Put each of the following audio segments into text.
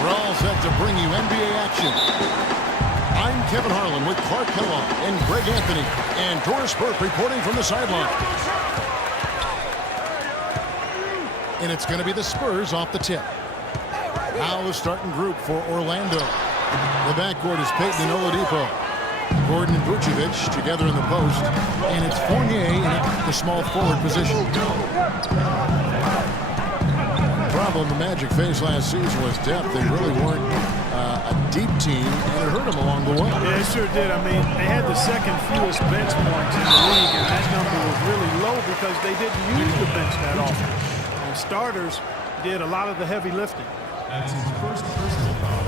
We're all set to bring you NBA action. I'm Kevin Harlan with Clark Kellogg and Greg Anthony and Doris Burke reporting from the sideline. And it's going to be the Spurs off the tip. Now the starting group for Orlando. The backcourt is Payton and Oladipo. Gordon and Vucevic together in the post. And it's Fournier in the small forward position. The problem the Magic faced last season was depth. They really weren't a deep team, and it hurt them along the way. Yeah, it sure did. I mean, they had the second fewest bench points in the league, and that number was really low because they didn't use the bench that often. And starters did a lot of the heavy lifting. That's his first personal foul.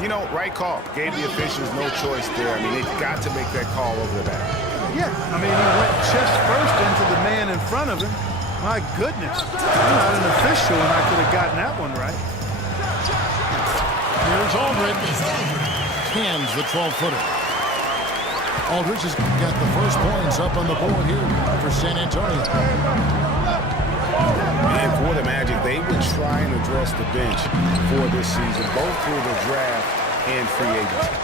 You know, right call. Gave the officials no choice there. I mean, they've got to make that call over the back. Yeah, I mean, he went chest first into the man in front of him. My goodness. I'm not an official, and I could have gotten that one right. Here's Aldridge. Hands the 12-footer. Aldridge has got the first points up on the board here for San Antonio. And for the Magic, they would try and address the bench for this season, both through the draft and free agency.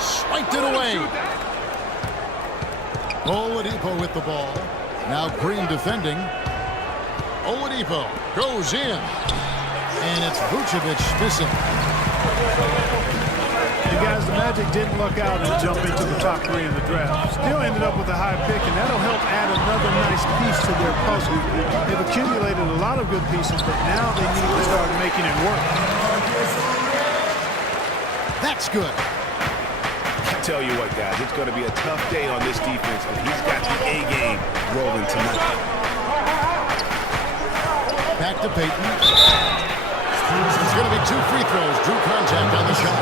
Swiped it away. Oladipo with the ball. Now Green defending. Oladipo goes in. And it's Vucevic missing. And guys, the Magic didn't luck out and jump into the top three in the draft. Still ended up with a high pick, and that'll help add another nice piece to their puzzle. They've accumulated a lot of good pieces, but now they need to start making it work. That's good. I tell you what, guys, it's going to be a tough day on this defense, but he's got the A game rolling tonight. Back to Payton. There's going to be 2 free throws. Drew contact on the shot.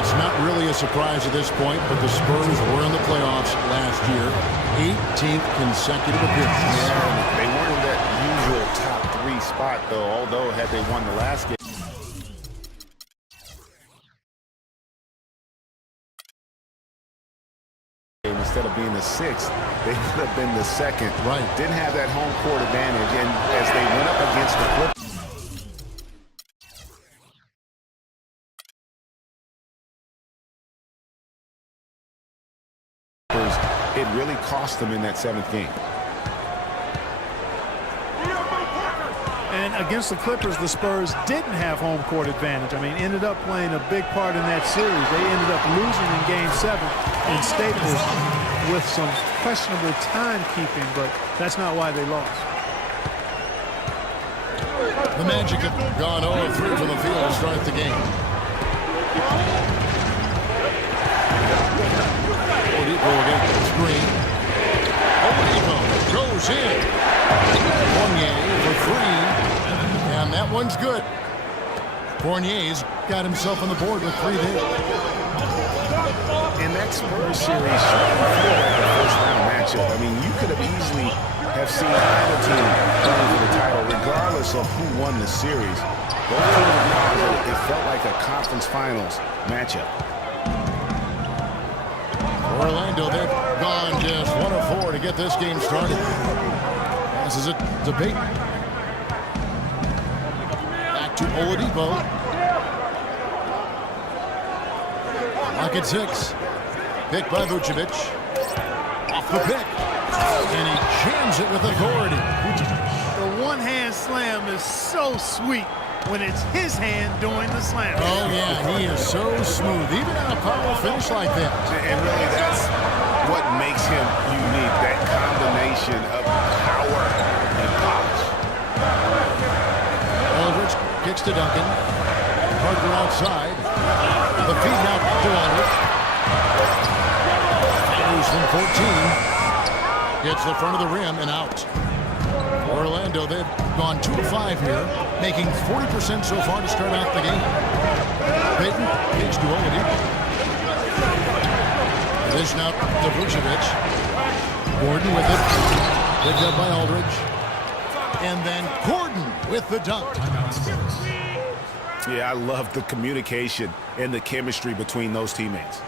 It's not really a surprise at this point, but the Spurs were in the playoffs last year. 18th consecutive appearance. Yeah, they weren't in that usual top 3 spot, though, although had they won the last game. Instead of being the 6th, they would have been the 2nd. Right. Didn't have that home court advantage, and as they went up against the Clippers, it really cost them in that 7th game. And against the Clippers, the Spurs didn't have home court advantage. I mean, ended up playing a big part in that series. They ended up losing in Game 7 in Staples with some questionable timekeeping, but that's not why they lost. The Magic have gone 0-3 from the field to start the game. Oladipo against the screen. Oladipo goes in. Fournier for 3. And that one's good. Fournier's got himself on the board with 3 there. In that Spurs series, certainly feel like a first-round matchup. I mean, you could have easily have seen either team going for the title, regardless of who won the series. Both teams acknowledged it felt like a conference finals matchup. Orlando, they've gone just 1 of 4 to get this game started. Passes it to Payton. Back to Oladipo. Lock at 6. Picked by Vucevic. Off the pick. And he jams it with authority. The one-hand slam is so sweet when it's his hand doing the slam. Oh, yeah, he is so smooth, even on a power finish like that. And really, that's what makes him unique, that combination of power and polish. Aldridge kicks to Duncan. Parker outside. The feed now to Aldridge. Fires from 14. Gets the front of the rim and out. Orlando, they've gone 2 of 5 here, making 40% so far to start out the game. Payton kicks to Oladipo. Dish now to Vucevic. Gordon with it. Picked up by Aldridge. And then Gordon with the dunk. Yeah, I love the communication and the chemistry between those teammates.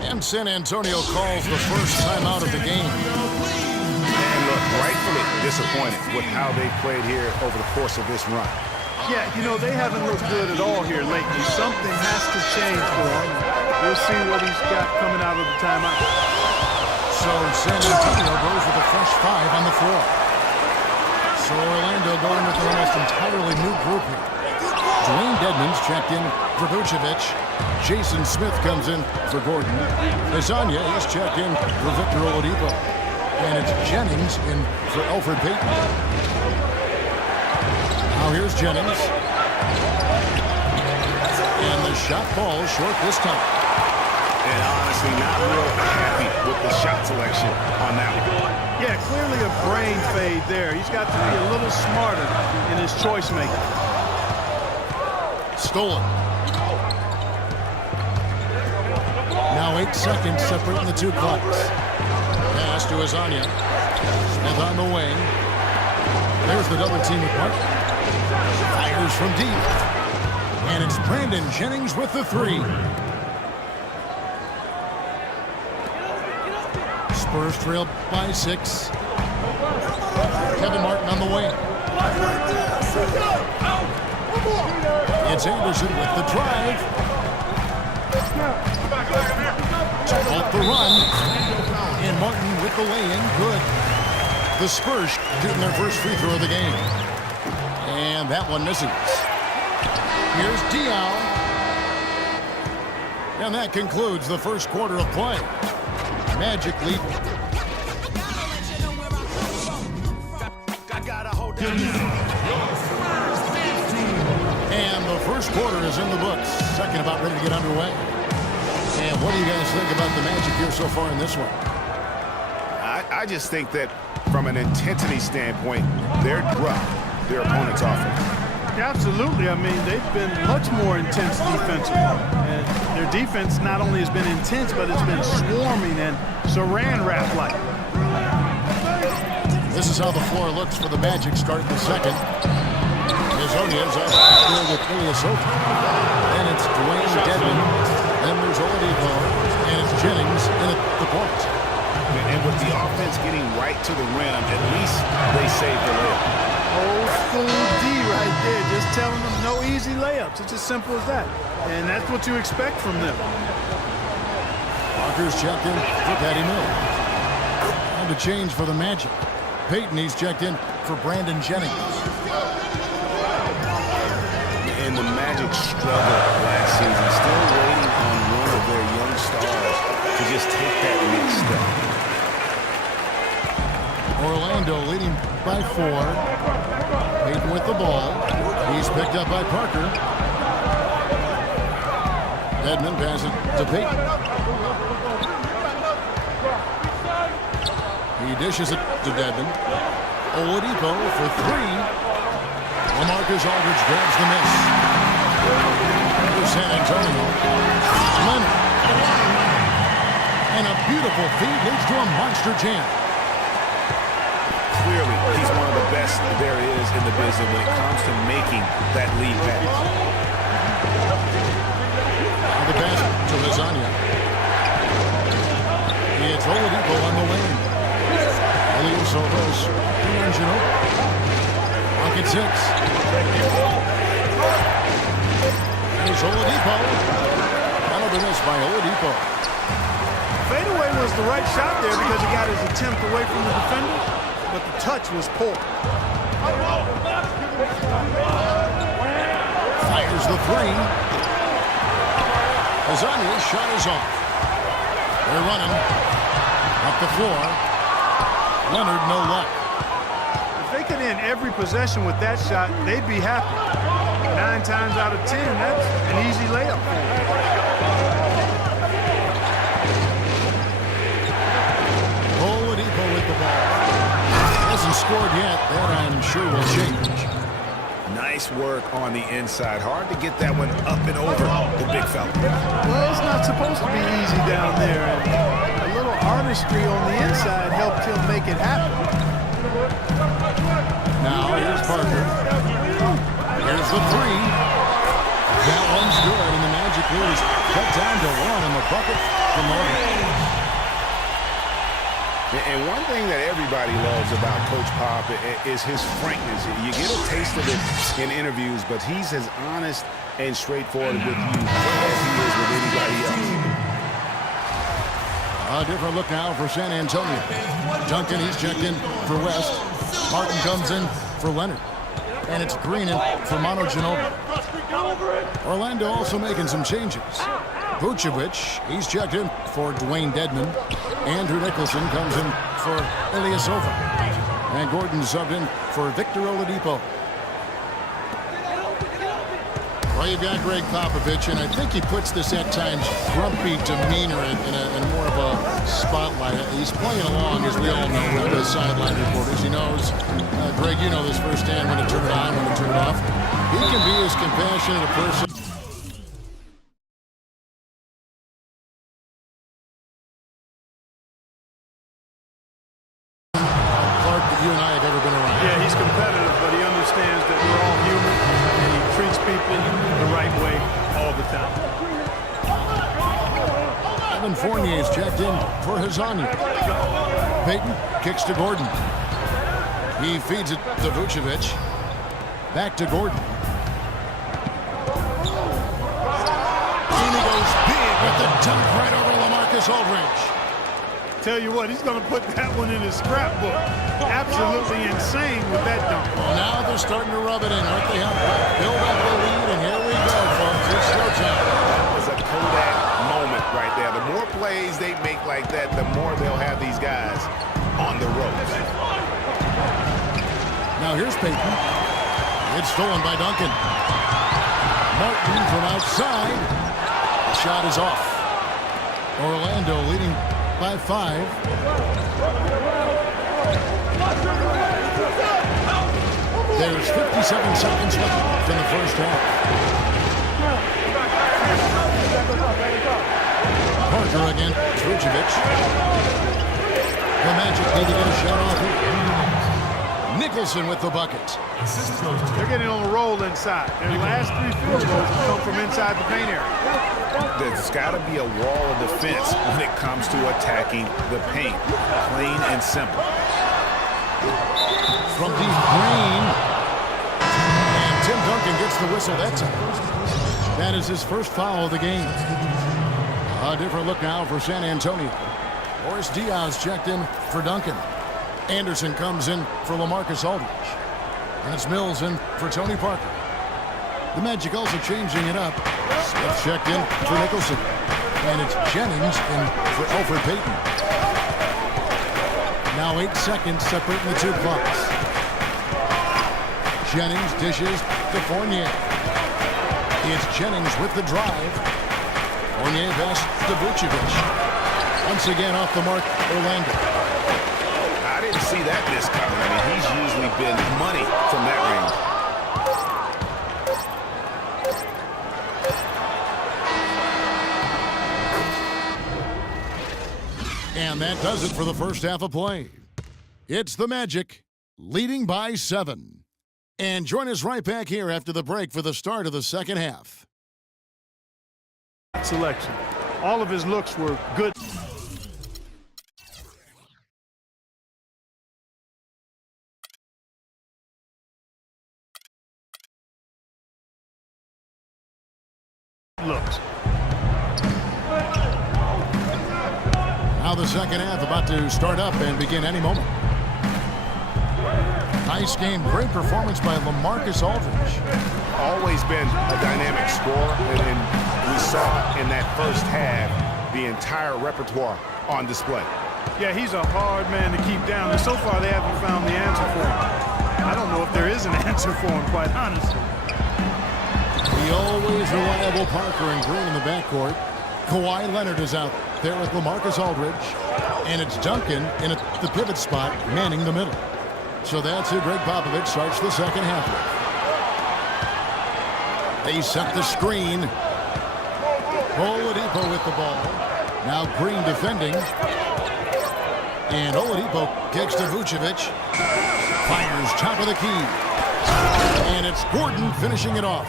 And San Antonio calls the first timeout of the game. And look, rightfully disappointed with how they played here over the course of this run. Yeah, you know, they haven't looked good at all here lately. Something has to change for him. We'll see what he's got coming out of the timeout. So San Antonio goes with a fresh 5 on the floor. So Orlando going with an almost entirely new group here. Dwayne Dedmon's checked in for Vucevic. Jason Smith comes in for Gordon. Lasagna is checked in for Victor Oladipo. And it's Jennings in for Elfrid Payton. Now here's Jennings. And the shot falls short this time. And honestly, not real happy with the shot selection on that one. Yeah, clearly a brain fade there. He's got to be a little smarter in his choice making. Stolen. Now 8 seconds separating the two clocks. Pass to Lasagna. Smith on the wing. There's the double team with Mark. Fires from deep. And it's Brandon Jennings with the 3. Spurs trail by 6. Kevin Martin on the wing. It's Anderson with the drive. Off the run. And Martin with the lay-in. Good. The Spurs shooting their first free throw of the game. And that one misses. Here's Diaw. And that concludes the first quarter of play. Magic lead. And the first quarter is in the books. Second about ready to get underway. And what do you guys think about the Magic here so far in this one? I just think that from an intensity standpoint, they're rough their opponent's offense. Absolutely. I mean, they've been much more intense defensively. And their defense not only has been intense, but it's been swarming and saran wrap-like. This is how the floor looks for the Magic starting the second. Lasagna is up there with Ilyasova. And it's Dwayne Dedmon. Then there's Oladipo. And it's Jennings in at the point. And with the offense getting right to the rim, at least they saved the layup. Old school D right there, just telling them no easy layups. It's as simple as that. And that's what you expect from them. Walker's checked in for Patty Mills. And to change for the Magic. Payton, he's checked in for Brandon Jennings. And the Magic struggled last season, still waiting on one of their young stars to just take that next step. Orlando leading by 4. Payton with the ball. He's picked up by Parker. Dedmon passes to Payton. He dishes it to Dedmon. Oladipo for 3. LaMarcus Aldridge grabs the miss. For San Antonio. Leonard. And a beautiful feed leads to a monster jam. Clearly, he's one of the best there is in the business when it comes to making that lead pass. Now the pass to Lasagna. It's Oladipo on the wing. Ilyasova Angelo. Pocket 6. There's Oladipo. Another miss by Oladipo. Fadeaway was the right shot there because he got his attempt away from the defender, but the touch was poor. Fires the 3. Lasagna's shot is off. They're running up the floor. Leonard, no luck. If they could end every possession with that shot, they'd be happy. 9 times out of 10, that's an easy layup for them. Oladipo with the ball. Hasn't scored yet. That I'm sure will change. Nice work on the inside. Hard to get that one up and over the big fella. Well, it's not supposed to be easy down there. And a little artistry on the inside helped him make it happen. Now here's Parker. Here's the 3. That one's good, and the Magic lose cut down to 1 in the bucket from Morgan. And one thing that everybody loves about Coach Pop is his frankness. You get a taste of it in interviews, but he's as honest and straightforward with you as he is with anybody else. A different look now for San Antonio. Duncan, he's checked in for West. Martin comes in for Leonard. And it's Green in for Manu Ginobili. Orlando also making some changes. Vucevic, he's checked in for Dwayne Dedmon. Andrew Nicholson comes in for Ilyasova. And Gordon subbed in for Victor Oladipo. Well, you've got Greg Popovich, and I think he puts this at times grumpy demeanor in more of a spotlight. He's playing along, as we all know, with the sideline reporters. He knows, Greg, you know this firsthand, when to turn it on, when to turn it off. He can be as compassionate a person. Clark, that you and I have ever been around. Yeah, he's competitive, but he understands that we're all human, and he treats people the right way all the time. Evan Fournier's checked in for Hazanya. Payton kicks to Gordon. He feeds it to Vucevic. Back to Gordon. And he goes big with the dunk right over LaMarcus Aldridge. Tell you what, he's going to put that one in his scrapbook. Absolutely insane with that dunk. Well, now they're starting to rub it in, aren't they? Build up the lead, and here we go, folks. It's showtime. It's a Kodak moment right there. The more plays they make like that, the more they'll have these guys on the ropes. Now here's Payton. It's stolen by Duncan. Martin from outside. The shot is off. Orlando leading by 5. There's 57 seconds left in the first half. Parker again. Vucevic. The Magic need to get a shot off here. Nicholson with the bucket. They're getting on a roll inside. Their last 3 field goals have come from inside the paint area. There's got to be a wall of defense when it comes to attacking the paint. Plain and simple. From deep, Green. And Tim Duncan gets the whistle that time. That is his first foul of the game. A different look now for San Antonio. Boris Diaz checked in for Duncan. Anderson comes in for LaMarcus Aldridge. And it's Mills in for Tony Parker. The Magic also changing it up. Smith checked in for Nicholson. And it's Jennings in for Elfrid Payton. Now 8 seconds separating the two clocks. Jennings dishes to Fournier. It's Jennings with the drive. Fournier pass to Vucevic. Once again off the mark, Orlando. I didn't see that miss coming. I mean, he's usually been money from that range. And that does it for the first half of play. It's the Magic leading by 7. And join us right back here after the break for the start of the second half. Selection. All of his looks were good. Looks. Now the second half about to start up and begin any moment. Nice game, great performance by LaMarcus Aldridge. Always been a dynamic scorer, and we saw in that first half the entire repertoire on display. Yeah, he's a hard man to keep down, and so far they haven't found the answer for him. I don't know if there is an answer for him, quite honestly. The always reliable Parker and Green in the backcourt. Kawhi Leonard is out there with LaMarcus Aldridge. And it's Duncan in the pivot spot, manning the middle. So that's who Greg Popovich starts the second half with. They set the screen. Oladipo with the ball. Now Green defending. And Oladipo kicks to Vucevic. Fires top of the key. And it's Gordon finishing it off.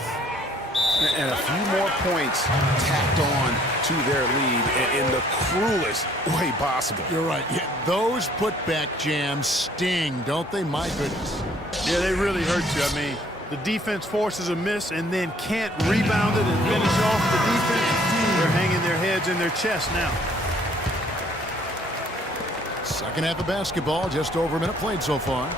And a few more points tacked on to their lead in the cruelest way possible. You're right. Yeah, those putback jams sting, don't they? My goodness. Yeah, they really hurt you. I mean, the defense forces a miss and then can't rebound it and finish off the defense. They're hanging their heads in their chest now. Second half of basketball, just over a minute played so far.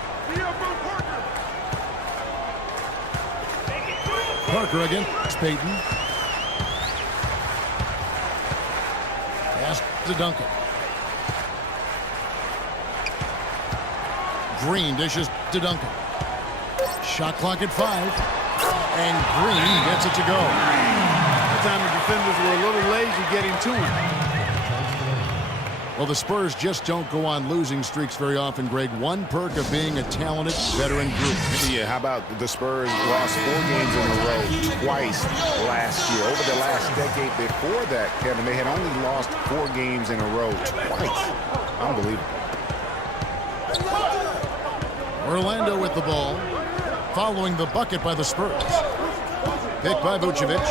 Parker again. It's Payton. Pass to Duncan. Green dishes to Duncan. Shot clock at 5. And Green gets it to go. That time the defenders were a little lazy getting to him. Well, the Spurs just don't go on losing streaks very often, Greg. One perk of being a talented veteran group. Yeah, how about the Spurs lost 4 games in a row twice last year. Over the last decade before that, Kevin, they had only lost 4 games in a row twice. Unbelievable. Orlando with the ball, following the bucket by the Spurs. Picked by Vucevic.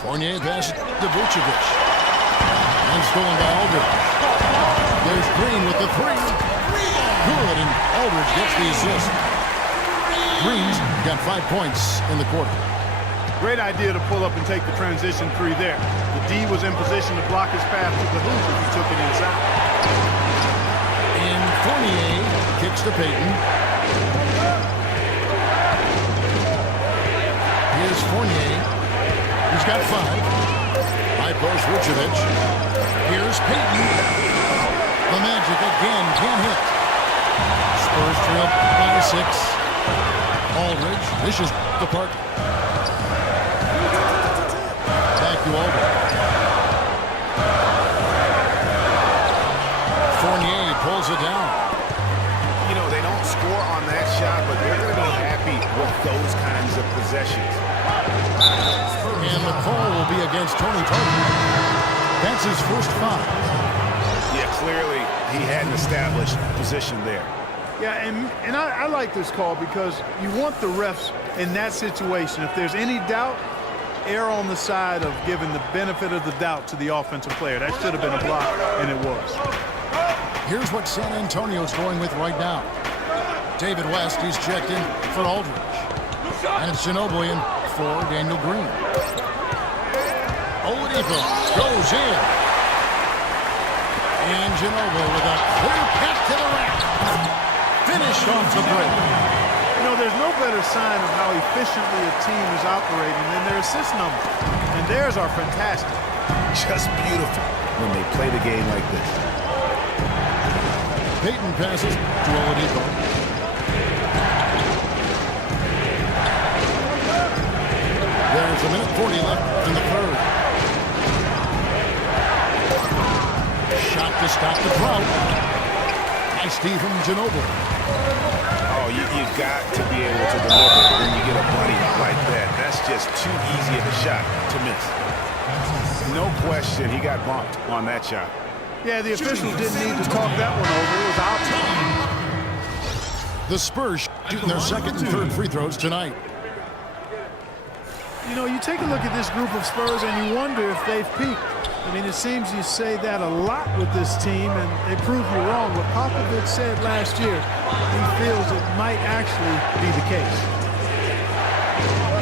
Fournier passes to Vucevic. And stolen by Aldridge. There's Green with the 3. Good, and Aldridge gets the assist. Green's got 5 points in the quarter. Great idea to pull up and take the transition 3 there. The D was in position to block his path to the hoop if he took it inside. And Fournier kicks to Payton. Here's Fournier. He's got 5. High post Vucevic. Here's Payton. The Magic again can't hit. Spurs trail by 6. Aldridge. This is the Park. Back to Aldridge. Fournier pulls it down. You know, they don't score on that shot, but they're going to be happy with those kinds of possessions. And the call will be against Tony Parker. That's his first foul. Yeah, clearly he had an established position there. Yeah, and I like this call because you want the refs in that situation. If there's any doubt, err on the side of giving the benefit of the doubt to the offensive player. That should have been a block, and it was. Here's what San Antonio's going with right now. David West, he's checked in for Aldridge. And it's Ginobili in for Daniel Green. Oladipo goes in. And Ginobili with a clear path to the rack. Finished off the break. You know, there's no better sign of how efficiently a team is operating than their assist number. And theirs are fantastic. Just beautiful when they play the game like this. Payton passes to Oladipo. There's a minute 40 left in the third. Shot to stop the drought. Nice D from Ginobili. Oh, you've got to be able to deliver when you get a buddy like that. That's just too easy of a shot to miss. No question, he got bumped on that shot. Yeah, the officials didn't need to talk that one over. It was out. The Spurs shooting their second and third free throws tonight. You know, you take a look at this group of Spurs and you wonder if they've peaked. I mean, it seems you say that a lot with this team, and they prove you wrong. What Popovich said last year, he feels it might actually be the case.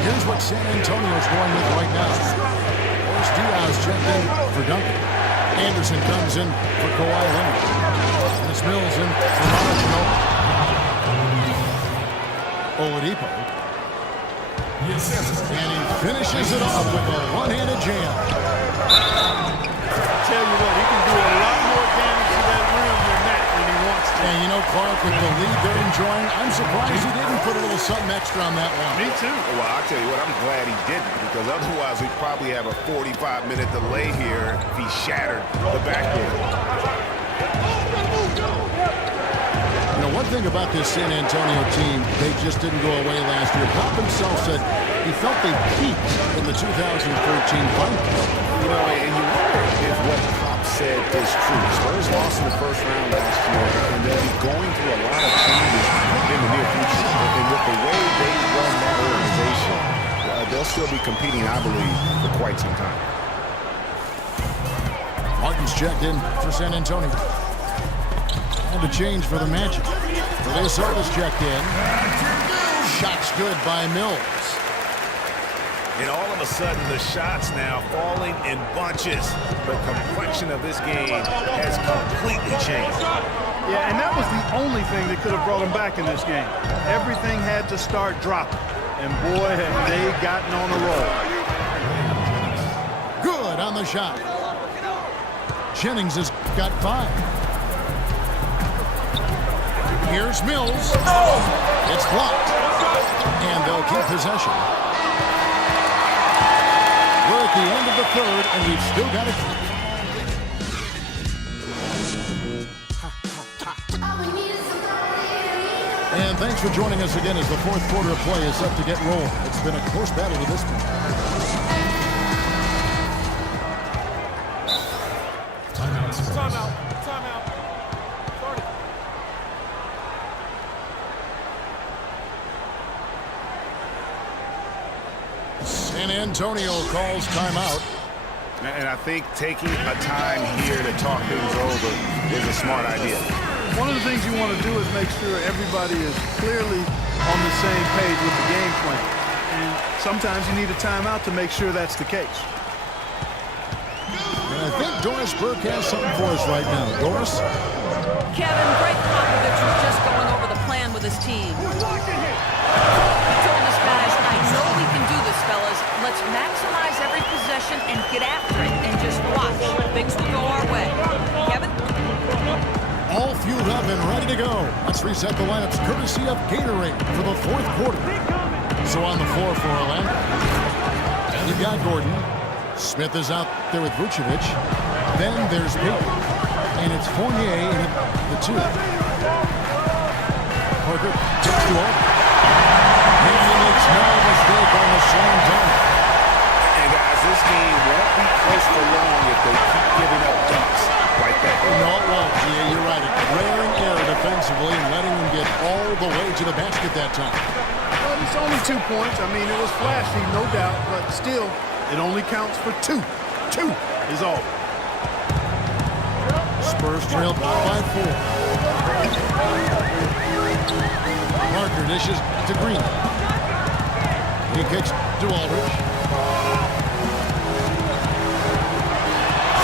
Here's what San Antonio's going with right now. First Diaz checked in for Duncan. Anderson comes in for Kawhi Leonard. And it's Mills in for Oladipo. And he finishes it off with a one-handed jam. I tell you what, he can do a lot more damage to that rim than that when he wants to. And you know, Clark, with the lead they're enjoying, I'm surprised he didn't put a little something extra on that one. Me too. Well, I'll tell you what, I'm glad he didn't, because otherwise we'd probably have a 45-minute delay here if he shattered the backboard. You know, one thing about this San Antonio team, they just didn't go away last year. Pop himself said he felt they peaked in the 2014 finals. You know, and you wonder if what Pop said is true. Spurs lost in the first round last year, and they'll be going through a lot of changes in the near future. And with the way they run still be competing, I believe, for quite some time. Martin's checked in for San Antonio. And a change for the Magic. Is checked in. Shot's good by Mills. And all of a sudden, the shots now falling in bunches. The complexion of this game has completely changed. Yeah, and that was the only thing that could have brought them back in this game. Everything had to start dropping. And boy, have they gotten on a roll. Good on the shot. Jennings has got 5. Here's Mills. It's blocked. And they'll keep possession. We're at the end of the third, and we've still got it. And thanks for joining us again as the fourth quarter of play is set to get rolling. It's been a close battle to this point. Timeout. Spurs. Timeout. San Antonio calls timeout. And I think taking a time here to talk things over is a smart idea. One of the things you want to do is make sure everybody is clearly on the same page with the game plan. And sometimes you need a timeout to make sure that's the case. And I think Doris Burke has something for us right now. Doris? Kevin, Greg Popovich was just going over the plan with his team. He told us, guys, I know we can do this, fellas. Let's maximize every possession and get after it and just watch. Things will go our way. Kevin? All fueled up and ready to go. Let's reset the lineups courtesy of Gatorade for the fourth quarter. So on the floor for Orlando, you've got Gordon. Smith is out there with Vucevic. Then there's Payton. And it's Fournier in the 2. Parker takes to all. And he makes no mistake on the slam dunk. And guys, this game won't be close for long if they keep giving up dunks like that. No, it won't. Yeah, you're right. A glaring error defensively and letting them get all the way to the basket that time. Well, it's only 2 points. I mean, it was flashy, no doubt, but still, it only counts for 2. 2 is all. Spurs trail by 4. Parker dishes to Green. He kicks to Aldridge.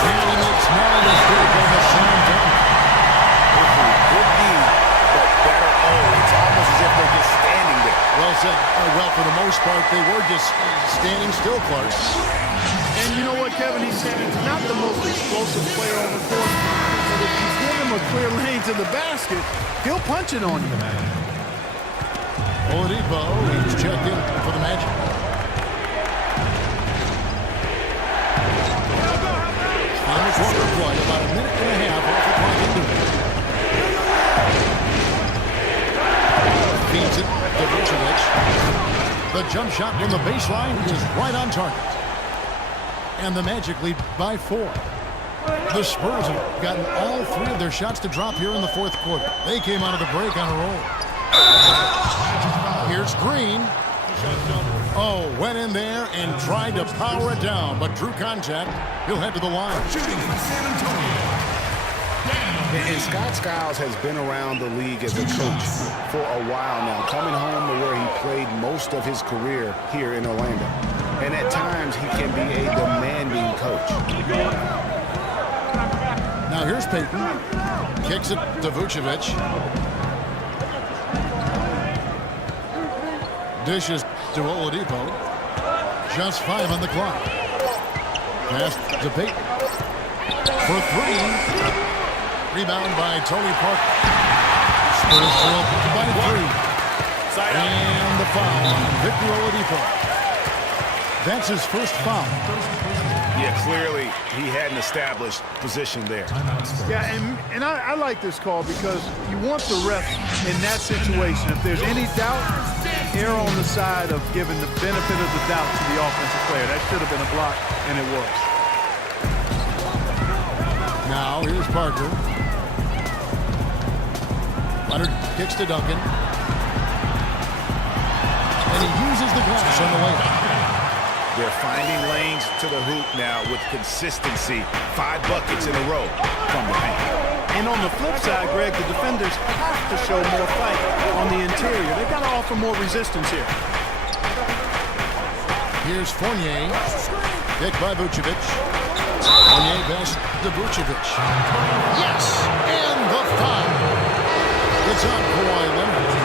And he makes no mistake on the slam dunk. Good D, but better O. It's almost as if they're just standing there. Well said. Well, for the most part, they were just standing still, Clark. And you know what, Kevin? He's not the most explosive player on the court, but if you give him a clear lane to the basket, he'll punch it on you. Oladipo, he's checked in for the Magic. Final quarter play, about a minute and a half off the clock into it. Feeds it to Vucevic. The jump shot from the baseline is right on target. And the Magic lead by 4. The Spurs have gotten all 3 of their shots to drop here in the fourth quarter. They came out of the break on a roll. Here's Green. Oh, went in there and tried to power it down, but drew contact. He'll head to the line. Shooting for San Antonio. And Scott Skiles has been around the league as a coach for a while now, coming home to where he played most of his career here in Orlando. And at times, he can be a demanding coach. Now here's Payton. Kicks it to Vucevic. Dishes to Oladipo. Just 5 on the clock. Pass to Payton. For 3. Rebound by Tony Parker. Spurs trail by 3. And the foul on Victor Oladipo. That's his first foul. Yeah, clearly he hadn't established position there. Yeah, and I like this call because you want the ref in that situation. If there's any doubt, err on the side of giving the benefit of the doubt to the offensive player. That should have been a block, and it was. Now here's Parker. Leonard kicks to Duncan. And he uses the glass on the layup. They're finding lanes to the hoop now with consistency. 5 buckets in a row from the paint. And on the flip side, Greg, the defenders have to show more fight on the interior. They've got to offer more resistance here. Here's Fournier. Picked by Vucevic. Fournier pass to Vucevic. Yes! And the foul. It's on Kawhi Leonard.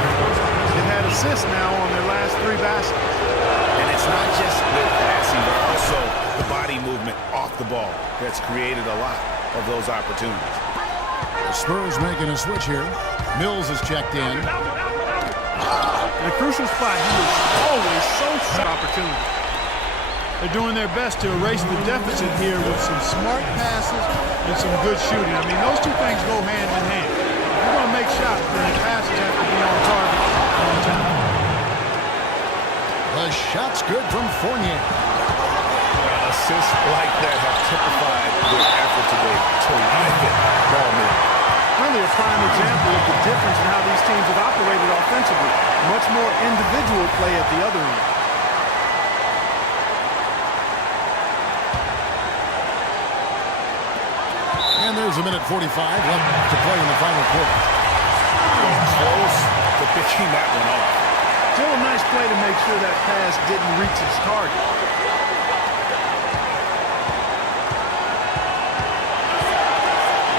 They've had assists now on their last 3 baskets. And it's not just the passing, but also the body movement off the ball that's created a lot of those opportunities. The Spurs making a switch here. Mills is checked in. In a crucial spot, he is always so opportunity. They're doing their best to erase the deficit here with some smart passes and some good shooting. I mean, those two things go hand in hand. If you're going to make shots, then the passes have to be on target on time. The shot's good from Fournier. Assists like that have typified their effort today. Terrific ball movement. Really a prime example of the difference in how these teams have operated offensively. Much more individual play at the other end. And there's a minute 45 left to play in the final quarter. Close to picking that one off. Still a nice play to make sure that pass didn't reach its target.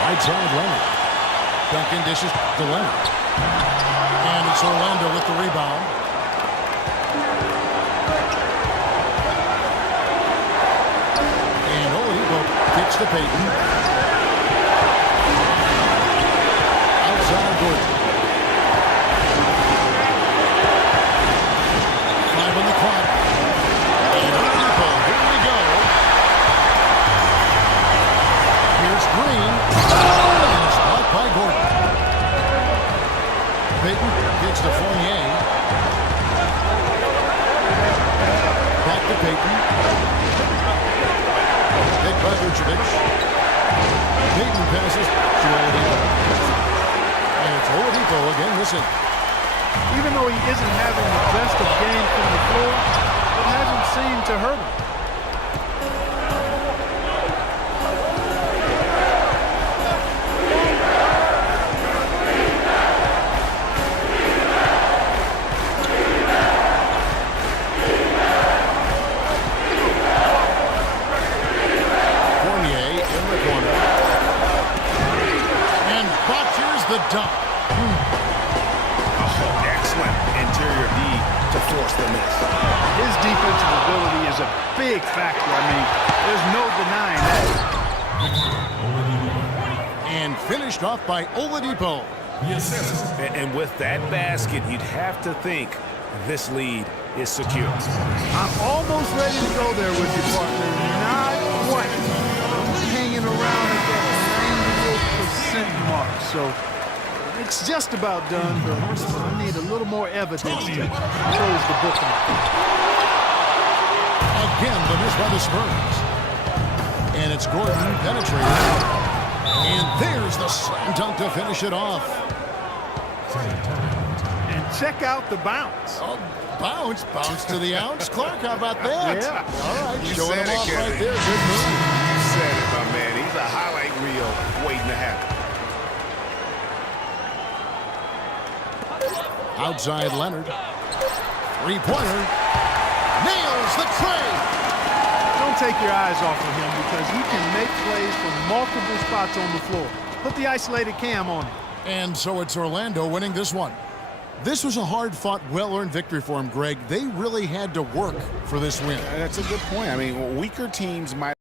Right side Leonard. Duncan dishes to Leonard. And it's Orlando with the rebound. And Oladipo kicks to Payton. Outside Gordon. 5 on the clock. And Oladipo, here we go. Here's Green. And it's blocked by Gordon. Payton gets to Fournier. Back to Payton. Hit by Vucevic. Payton passes to Oladipo. And it's Oladipo again missing. Even though he isn't having the best of games from the floor, it hasn't seemed to hurt him. Fournier in the corner. And botches the dunk. Oh, excellent interior D to force the miss. His defensive ability is a big factor. I mean, there's no denying that. And finished off by Oladipo. And with that basket, you'd have to think this lead is secure. I'm almost ready to go there with you, partner. Not quite. I'm hanging around at that 98% mark. So it's just about done, but I need a little more evidence to close the book on. Again, the miss by the Spurs. And it's Gordon penetrating. And there's the slam dunk to finish it off. And check out the bounce. Oh, bounce to the ounce. Clark, how about that? Yeah. All right, You showing said him it, off Kevin. right there. Good move. You said it, my man. He's a highlight reel waiting to happen. Outside Leonard. Three-pointer. Nails the tray. Don't take your eyes off of him because he can make plays from multiple spots on the floor. Put the isolated cam on him. And so it's Orlando winning this one. This was a hard-fought, well-earned victory for him, Greg. They really had to work for this win. That's a good point. I mean, weaker teams might